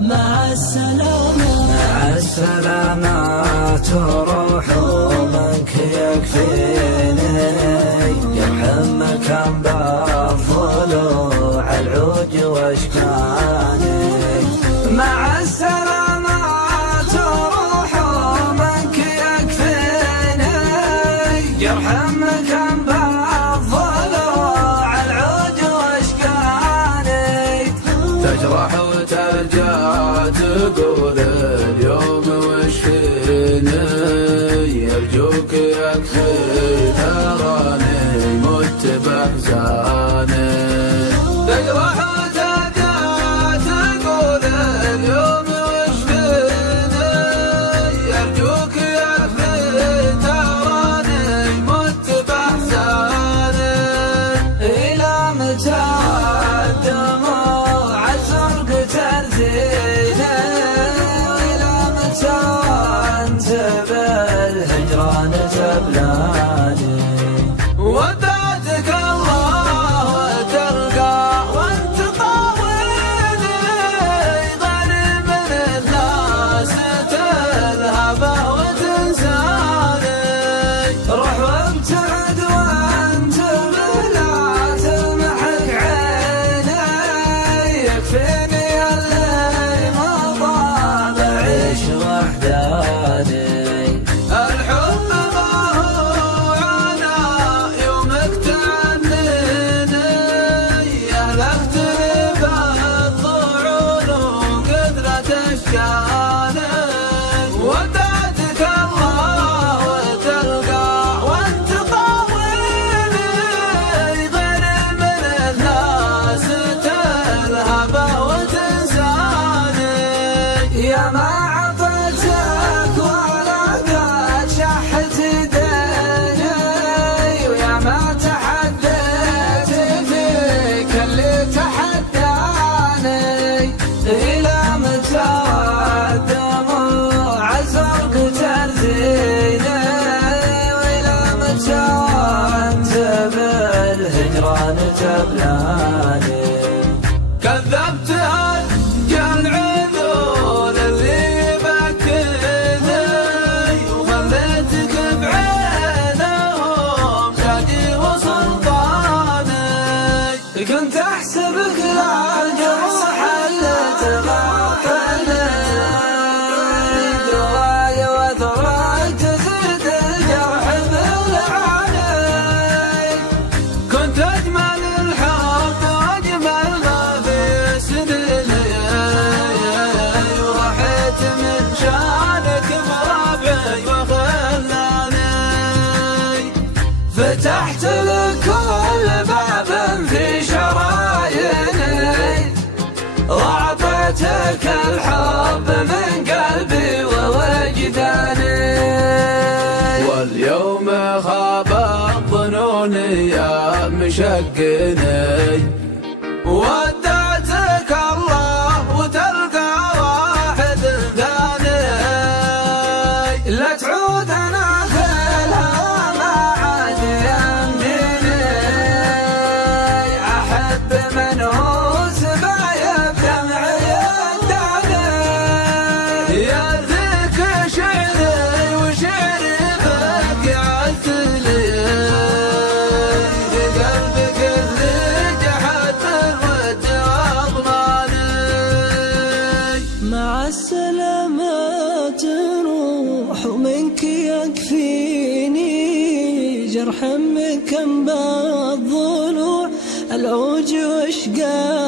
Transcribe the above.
مع السلامة مع السلامة تروح ومنك يكفيني يرحم مكان بالضلوع العوج واشكاني. مع السلامة تروح ومنك يكفيني يرحم مكان بالضلوع العوج واشكاني. تجرح وترجع تقول اليوم وش فيني يرجوك يكفي تراني مت بأحزاني. تجرح وترجع تقول اليوم وش فيني يرجوك يكفي تراني مت بأحزاني. إلى متى الدموع الزرق ترزيني وإلى متى أنت بالهجران تبلاني. ودعتك الله وتلقى وانت طاولي غريب من الناس تذهب وتنساني. روح وابتعد وانت بلا تمحك عيني يكفيني اللي مضى بعيش وحداني. الحب ما هو عنا يومك تعنيني أهلكت لي بالضعون وقدرة أشكاني. ودعتك الله وتلقى وانت طاولي غير من الناس تذهب وتنساني. يا ما عطيتك ولا قد شحت ديني ويا ما تحديت فيك اللي تحداني. إلى متى الدموع الزرق ترزيني وإلى متى أنت بالهجران تبلاني. كذبت أرجى العذول اللي يبكيني وخليتك بعينهم تاجي وسلطاني. كنت أحسبك للجروح اللي تغطني دواي وثراك تزيد الجرح بالعاني. كنت أجمل الحب وأجمل ما في سنيني ورحيت من شانك بربعي وخلاني. فتحت لكل باب في شراييني وأعطيتك الحب من قلبي ووجداني. واليوم خاب الظنون يا مشقني ودعتك الله وتلقى واحد ثاني. لا تعود أنا في الهوى ما عاد يمديني أحب من هو سبايب دمعي الداني. يا ذيك شعري وشعري بك عزلي قلبك اللي جحد الود أضماني. مع السلامة تروح ومنك يكفيني جرح مكان بالضلوع العوج واشقاني.